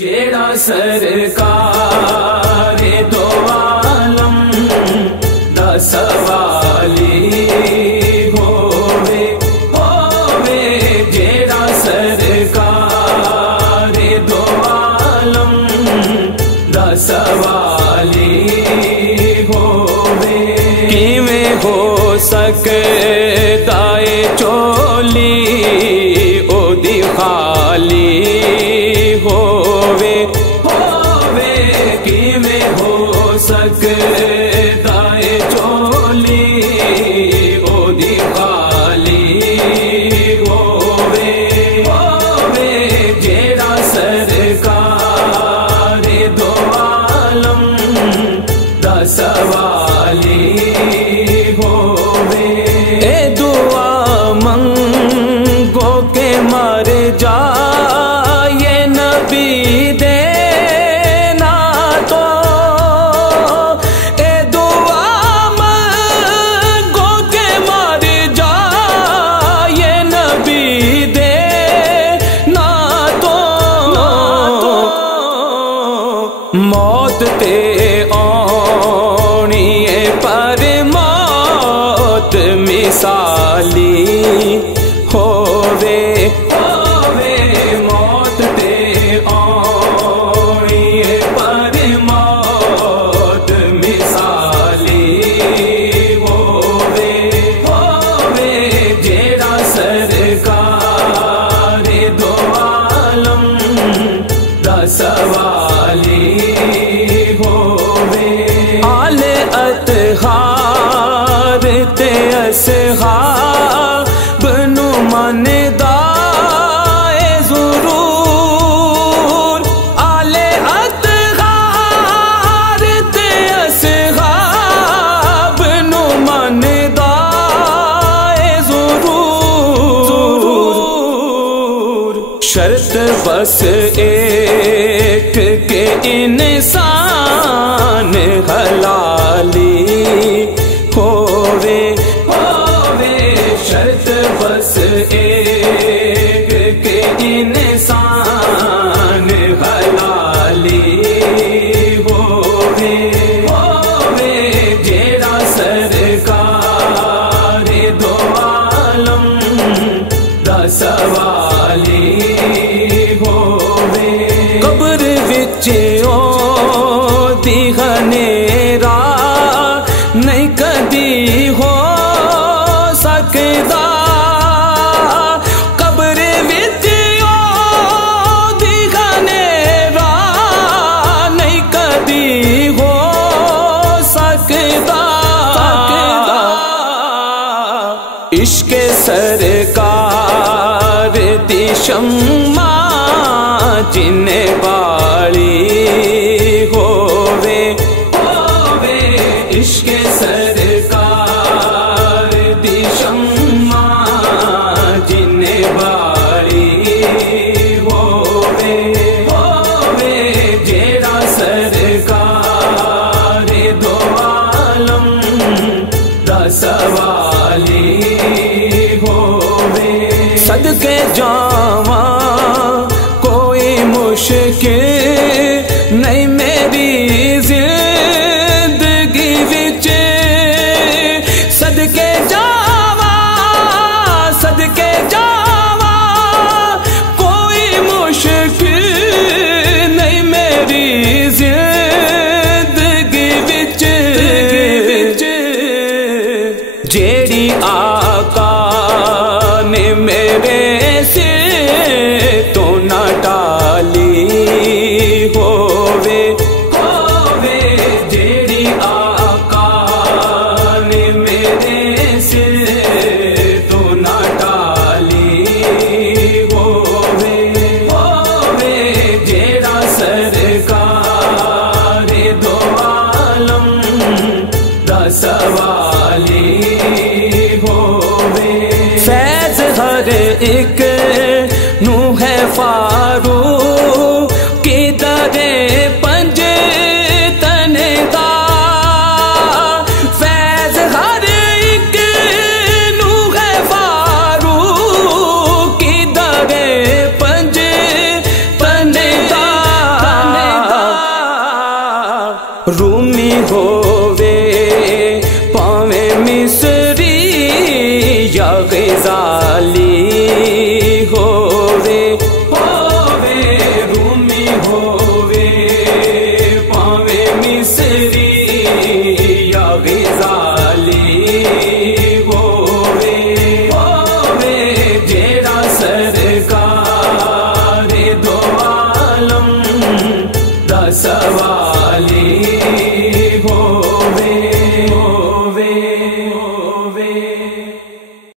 جیڑا سرکار دو عالم دا سوالی ہووے جیڑا سرکار دو عالم دا سوالی ہووے کیویں ہو سکدا اے چولی او دی خالی ہووے کیویں ہو سکدا اے چولی او دی خالی ہووے جیڑا سرکار دو عالم دا سوالی ہووے اے دعا منگو کہ مر جا موت تے آنی ہے پر موت مثالی ہووے موت تے آنی ہے پر موت مثالی ہووے جیڑا سرکار دو عالم دا سوالی اطہار تے اصحاب نو مندا اے ضرور آل اطہار تے اصحاب نو مندا اے ضرور شرط بس ایک کہ انسان حلالی ہووے شرط بس ایک کہ انسان حلالی ہووے جیڑا سرکار دو عالم دا سوالی ہووے قبر وچ ہنیرا نہیں کدی ہو سکدا قبر وچ دی ہنیرا نہیں کدی ہو سکدا عشق سرکار دی شمع جنے بالی عشق سرکار دی شمع جنے بالی ہووے جیڑا سرکار دو عالم دا سوالی ہووے صدقے جاواں کوئی مشکل نہیں میری صدقے جاوا کوئی مشکل نہیں میری زندگی وچ جیڑی آقا نے میرے سے تو نہ ٹالی غزالی